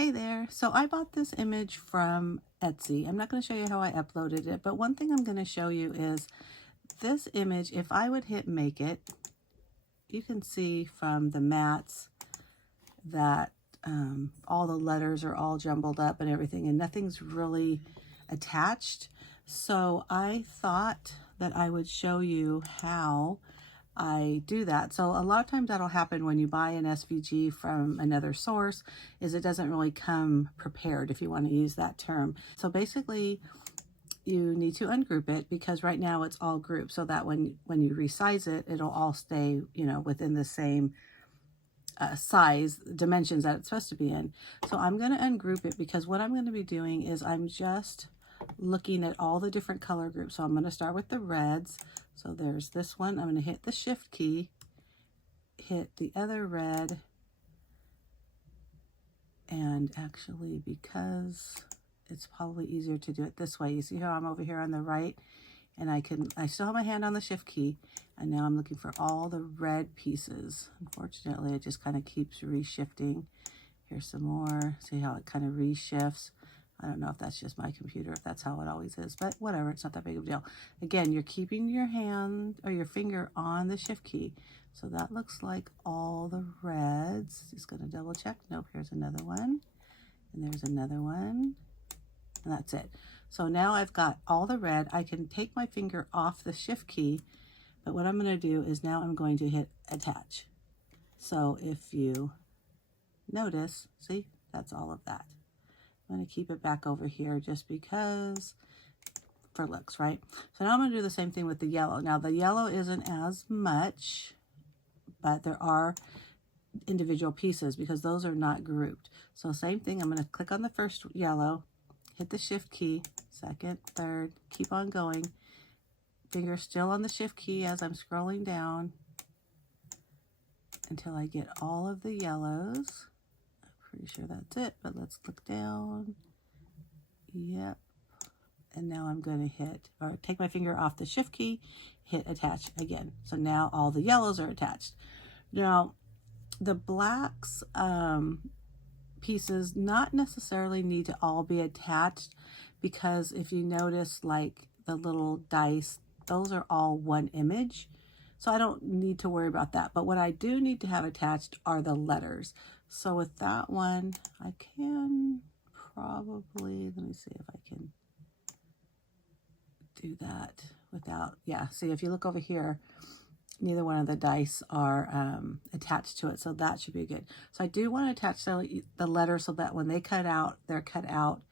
Hey there. So I bought this image from Etsy. I'm not going to show you how I uploaded it, but one thing I'm going to show you is this image. If I would hit make it, you can see from the mats that all the letters are all jumbled up and everything, and nothing's really attached. So I thought that I would show you how I do that. So a lot of times that'll happen when you buy an SVG from another source, is it doesn't really come prepared, if you want to use that term. So basically you need to ungroup it, because right now it's all grouped, so that when you resize it, it'll all stay, within the same size dimensions that it's supposed to be in. So I'm going to ungroup it, because what I'm going to be doing is I'm just looking at all the different color groups. So I'm going to start with the reds. So there's this one. I'm going to hit the shift key, hit the other red, and actually, because it's probably easier to do it this way, you see how I'm over here on the right, and I still have my hand on the shift key, and now I'm looking for all the red pieces. Unfortunately, it just kind of keeps reshifting. Here's some more. See how it kind of reshifts. I don't know if that's just my computer, if that's how it always is, but whatever, it's not that big of a deal. Again, you're keeping your hand or your finger on the shift key. So that looks like all the reds. Just gonna double check. Nope, here's another one. And there's another one. And that's it. So now I've got all the red. I can take my finger off the shift key, but what I'm gonna do is now I'm going to hit attach. So if you notice, see, that's all of that. I'm going to keep it back over here just because, for looks, right? So now I'm going to do the same thing with the yellow. Now the yellow isn't as much, but there are individual pieces because those are not grouped. So same thing, I'm going to click on the first yellow, hit the shift key, second, third, keep on going. Finger still on the shift key as I'm scrolling down until I get all of the yellows. Pretty sure that's it, but let's look down. Yep. And now I'm going to hit, or take my finger off the shift key, hit attach again. So now all the yellows are attached. Now, the blacks pieces not necessarily need to all be attached, because if you notice, like the little dice, those are all one image. So I don't need to worry about that. But what I do need to have attached are the letters. So with that one, I can probably, let me see if I can do that without, yeah, see, if you look over here, neither one of the dice are attached to it, so that should be good. So I do want to attach the letters so that when they cut out, they're cut out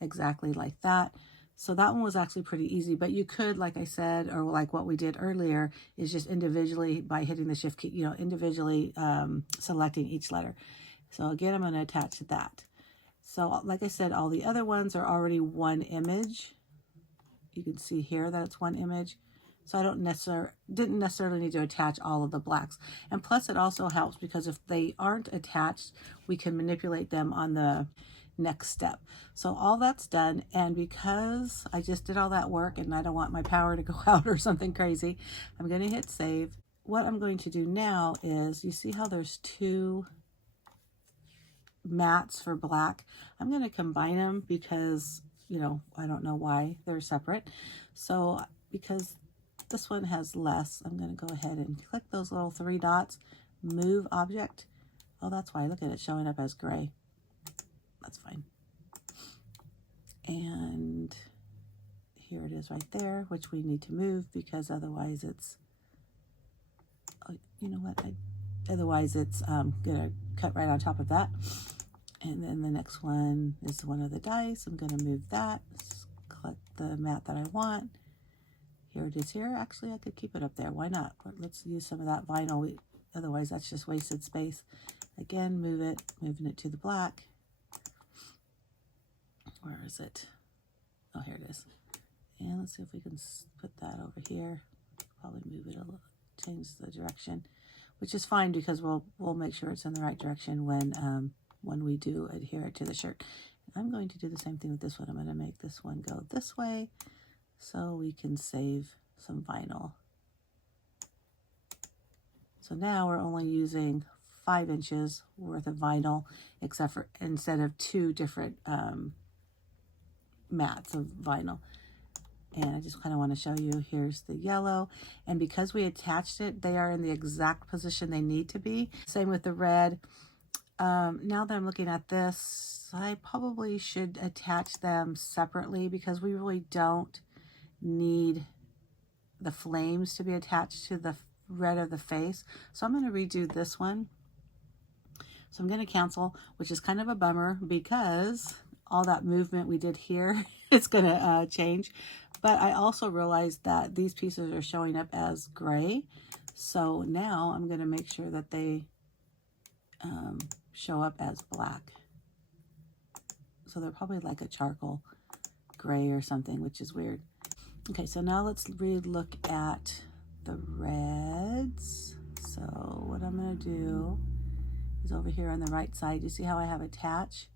exactly like that. So that one was actually pretty easy, but you could, like I said, or like what we did earlier, is just individually, by hitting the shift key, individually selecting each letter. So again, I'm going to attach that. So like I said, all the other ones are already one image. You can see here that it's one image. So I didn't necessarily need to attach all of the blacks. And plus it also helps because if they aren't attached, we can manipulate them on the next step. So all that's done, and because I just did all that work and I don't want my power to go out or something crazy, I'm going to hit save. What I'm going to do now is, you see how there's two mats for black? I'm going to combine them because, I don't know why they're separate. So because this one has less, I'm going to go ahead and click those little three dots, move object. Oh, that's why. Look at it showing up as gray. That's fine. And here it is right there, which we need to move because otherwise it's, oh, you know what? Otherwise it's gonna cut right on top of that. And then the next one is one of the dice. I'm gonna move that, click the mat that I want. Here it is here. Actually, I could keep it up there. Why not? But let's use some of that vinyl. Otherwise that's just wasted space. Again, move it, moving it to the black. Where is it? Oh, here it is. And let's see if we can put that over here. Probably move it a little, change the direction, which is fine because we'll make sure it's in the right direction when we do adhere it to the shirt. I'm going to do the same thing with this one. I'm going to make this one go this way so we can save some vinyl. So now we're only using 5 inches worth of vinyl, except for instead of 2 different mats of vinyl. And I just kind of want to show you, here's the yellow. And because we attached it, they are in the exact position they need to be. Same with the red. Now that I'm looking at this, I probably should attach them separately because we really don't need the flames to be attached to the red of the face. So I'm going to redo this one. So I'm going to cancel, which is kind of a bummer because all that movement we did here, it's going to change. But I also realized that these pieces are showing up as gray. So now I'm going to make sure that they show up as black. So they're probably like a charcoal gray or something, which is weird. Okay, so now let's look at the reds. So what I'm going to do is over here on the right side, you see how I have attach?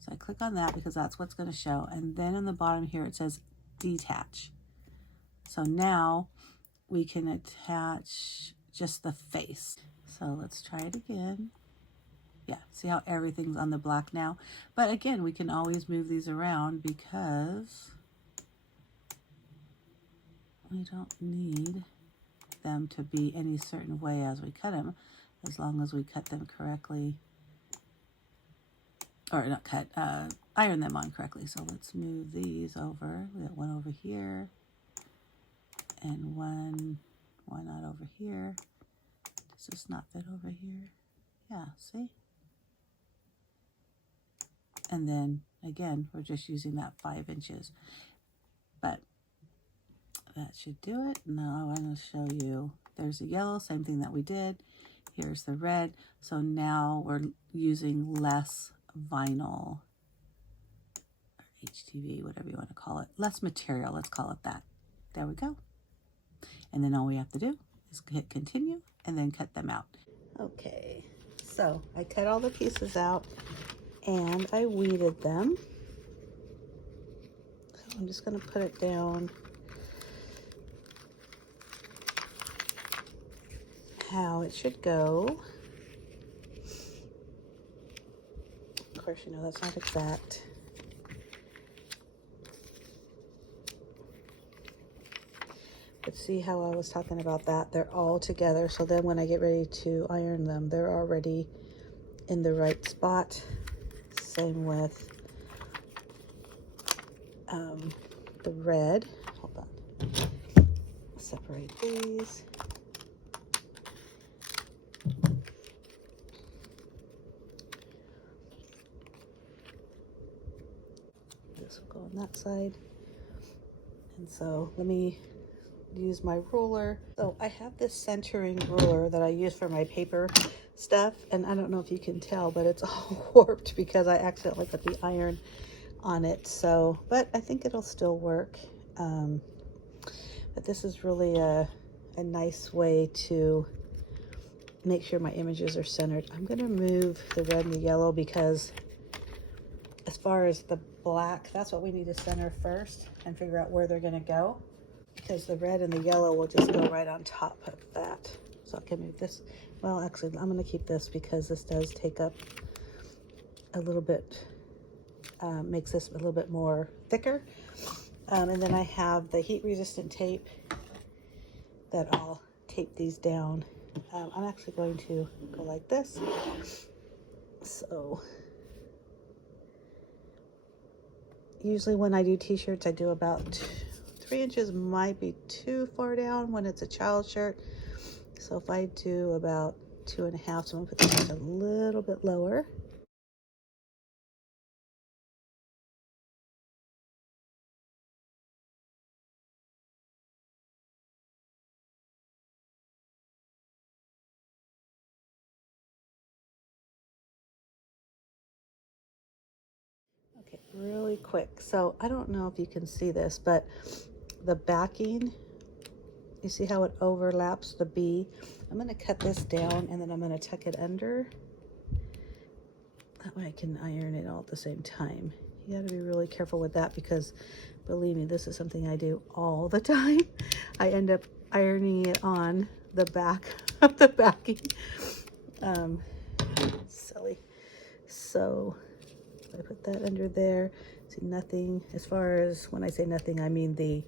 So I click on that because that's what's going to show. And then in the bottom here, it says detach. So now we can attach just the face. So let's try it again. Yeah, see how everything's on the black now? But again, we can always move these around because we don't need them to be any certain way as we cut them, as long as we cut them correctly. Or not cut, iron them on correctly. So let's move these over. We got one over here and one, why not over here? Does this not fit over here? Yeah, see? And then again, we're just using that 5 inches, but that should do it. Now I want to show you, there's the yellow, same thing that we did. Here's the red. So now we're using less vinyl, or HTV, whatever you want to call it, less material, let's call it that. There we go. And then all we have to do is hit continue and then cut them out. Okay, so I cut all the pieces out and I weeded them. So I'm just going to put it down how it should go. Of course, you know that's not exact. But see how I was talking about that? They're all together. So then when I get ready to iron them, they're already in the right spot. Same with the red. Hold on. Separate these. This will go on that side. And so let me use my ruler. So I have this centering ruler that I use for my paper stuff, and I don't know if you can tell, but it's all warped because I accidentally put the iron on it. So, but I think it'll still work. But this is really a nice way to make sure my images are centered. I'm going to move the red and the yellow because as far as the black, that's what we need to center first and figure out where they're going to go, because the red and the yellow will just go right on top of that. So I can move this. Well, actually, I'm going to keep this because this does take up a little bit, makes this a little bit more thicker. And then I have the heat resistant tape that I'll tape these down. I'm actually going to go like this. So usually when I do t-shirts, I do about 3 inches, might be too far down when it's a child shirt. So if I do about 2.5, so I'm gonna put this a little bit lower. Okay, really quick. So I don't know if you can see this, but the backing, you see how it overlaps the B? I'm going to cut this down and then I'm going to tuck it under. That way I can iron it all at the same time. You got to be really careful with that because, believe me, this is something I do all the time. I end up ironing it on the back of the backing. Silly. So I put that under there. See, nothing, as far as when I say nothing, I mean the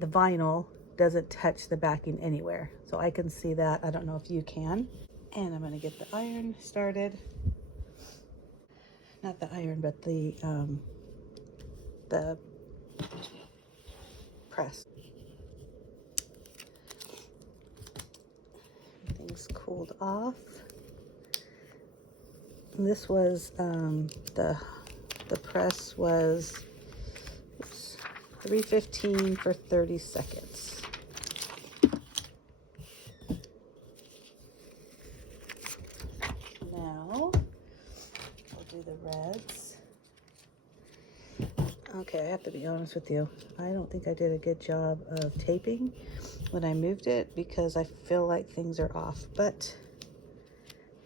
vinyl doesn't touch the backing anywhere. So I can see that. I don't know if you can. And I'm going to get the iron started. Not the iron, but the press. Things cooled off. And this was the press was 315 for 30 seconds. Now we'll do the reds. Okay, I have to be honest with you. I don't think I did a good job of taping when I moved it because I feel like things are off, but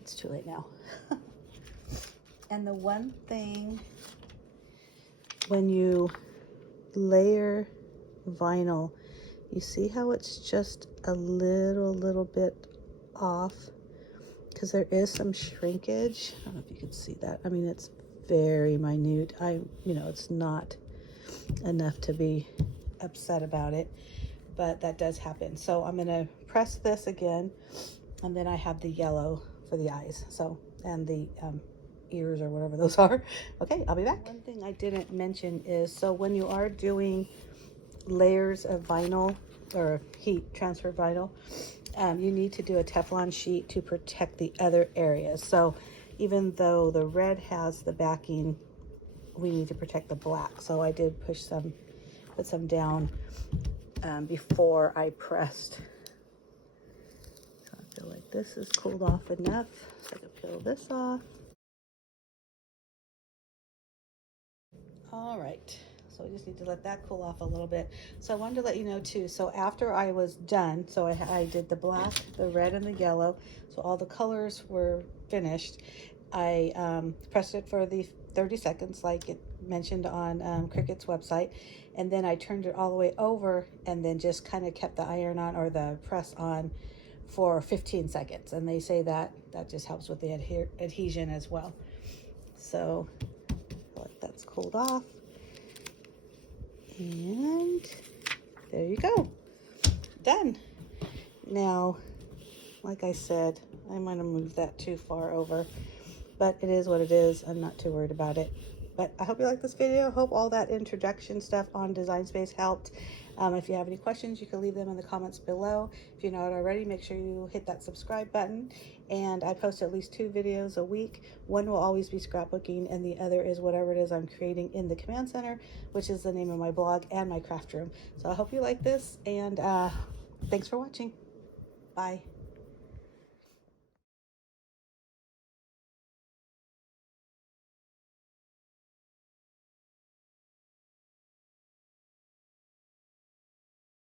it's too late now. And the one thing, when you layer vinyl, you see how it's just a little bit off because there is some shrinkage. I don't know if you can see that. I mean, it's very minute. It's not enough to be upset about it, but that does happen. So I'm going to press this again, and then I have the yellow for the eyes, so, and the ears or whatever those are. Okay, I'll be back. One thing I didn't mention is, so when you are doing layers of vinyl or heat transfer vinyl, you need to do a Teflon sheet to protect the other areas. So even though the red has the backing, we need to protect the black. So I did put some down before I pressed. So I feel like this is cooled off enough, so I can peel this off. All right, so I just need to let that cool off a little bit. So I wanted to let you know too, so after I was done, so I did the black, the red, and the yellow, so all the colors were finished. I pressed it for the 30 seconds like it mentioned on Cricut's website, and then I turned it all the way over and then just kind of kept the iron on, or the press on, for 15 seconds. And they say that just helps with the adhesion as well. So that's cooled off, and there you go, done. Now, like I said, I might have moved that too far over, but it is what it is. I'm not too worried about it. But I hope you like this video. Hope all that introduction stuff on Design Space helped. If you have any questions, you can leave them in the comments below. If you're not already, make sure you hit that subscribe button. And I post at least 2 videos a week. One will always be scrapbooking, and the other is whatever it is I'm creating in the Command Center, which is the name of my blog and my craft room. So I hope you like this, and thanks for watching. Bye.